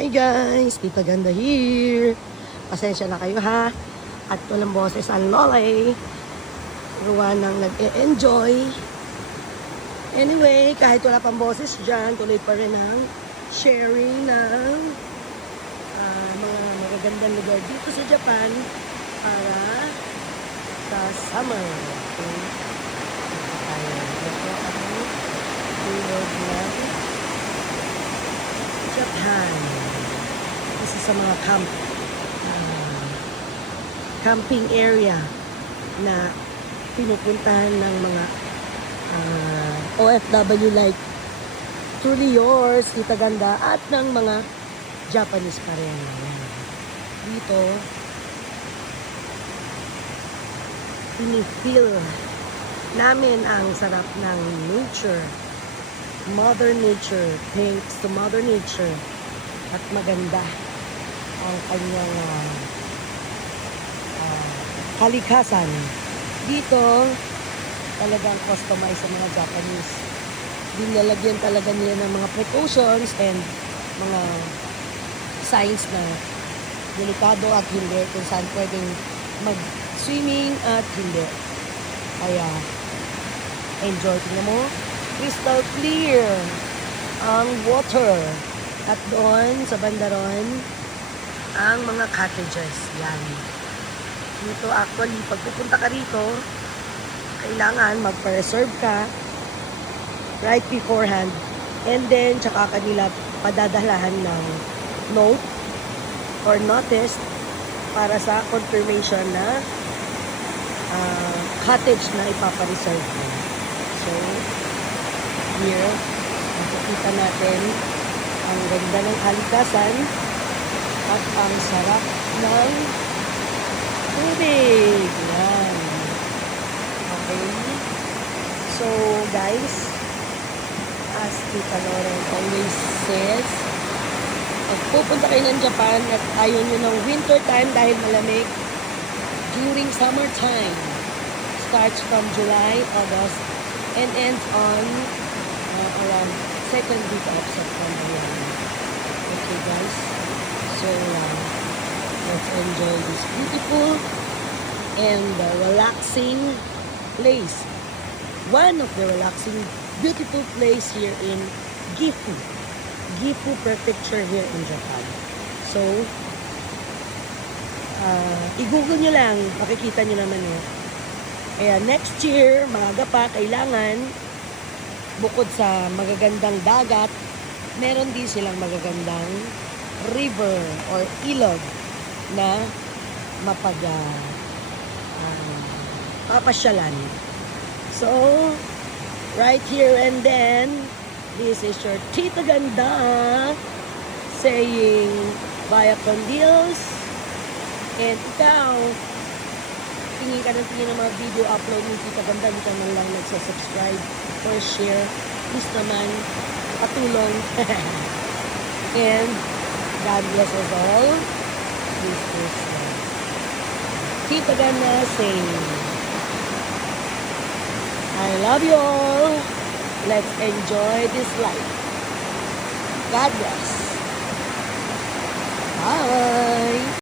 Hi guys, Tita Ganda here. Pasensya na kayo ha. At walang boses ang lolay. Ruwan nang nag-e-enjoy. Anyway, kahit wala pang boses dyan, tuloy pa rin ang sharing ng mga magagandang lugar dito sa Japan para sa summer. Okay. Ito ang tulog ng Japan. Isa sa mga camping area na pinupuntahan ng mga OFW like Truly Yours, Tita Ganda, at ng mga Japanese pa rin. Dito, pinifeel namin ang sarap ng nature. Mother Nature, thanks to Mother Nature. At maganda ang kanyang kalikasan. Dito, talagang customized sa mga Japanese. Dinalagyan talaga nila ng mga precautions and mga signs na delikado at hindi, kung saan pwedeng mag-swimming at hindi. Kaya, enjoy. Tingnan mo, crystal clear ang water. At doon, sa bandaron, ang mga cottages. Yan. Dito, actually, pag pupunta ka rito, kailangan magpa-reserve ka right beforehand. And then, tsaka kanila padadalahan ng note or notice para sa confirmation na cottage na ipapareserve mo. So, here, makikita natin ang ganda ng kalikasan at ang sarap ng tubig. Yan. Okay. So, guys, as Tita Lauren always says, pag pupunta kayo ng Japan at ayaw nyo ng winter time dahil malamig, during summer time, starts from July, August, and ends on around second week of September. Okay, guys. So, let's enjoy this beautiful and relaxing place. One of the relaxing, beautiful place here in Gifu. Gifu Prefecture here in Japan. So, i-google nyo lang, makikita nyo naman eh. Kaya next year, maaga pa, kailangan, bukod sa magagandang dagat, meron din silang magagandang river or ilog na mapapasyalan. So, right here and then, this is your Tita Ganda saying, via Condios, and ikaw, tingin ka ng mga video upload ng Tita Ganda, hindi ka man lang nagsasubscribe or share, please naman, patulong. And God bless us all. This is Tita Ganda saying, I love you all. Let's enjoy this life. God bless. Bye.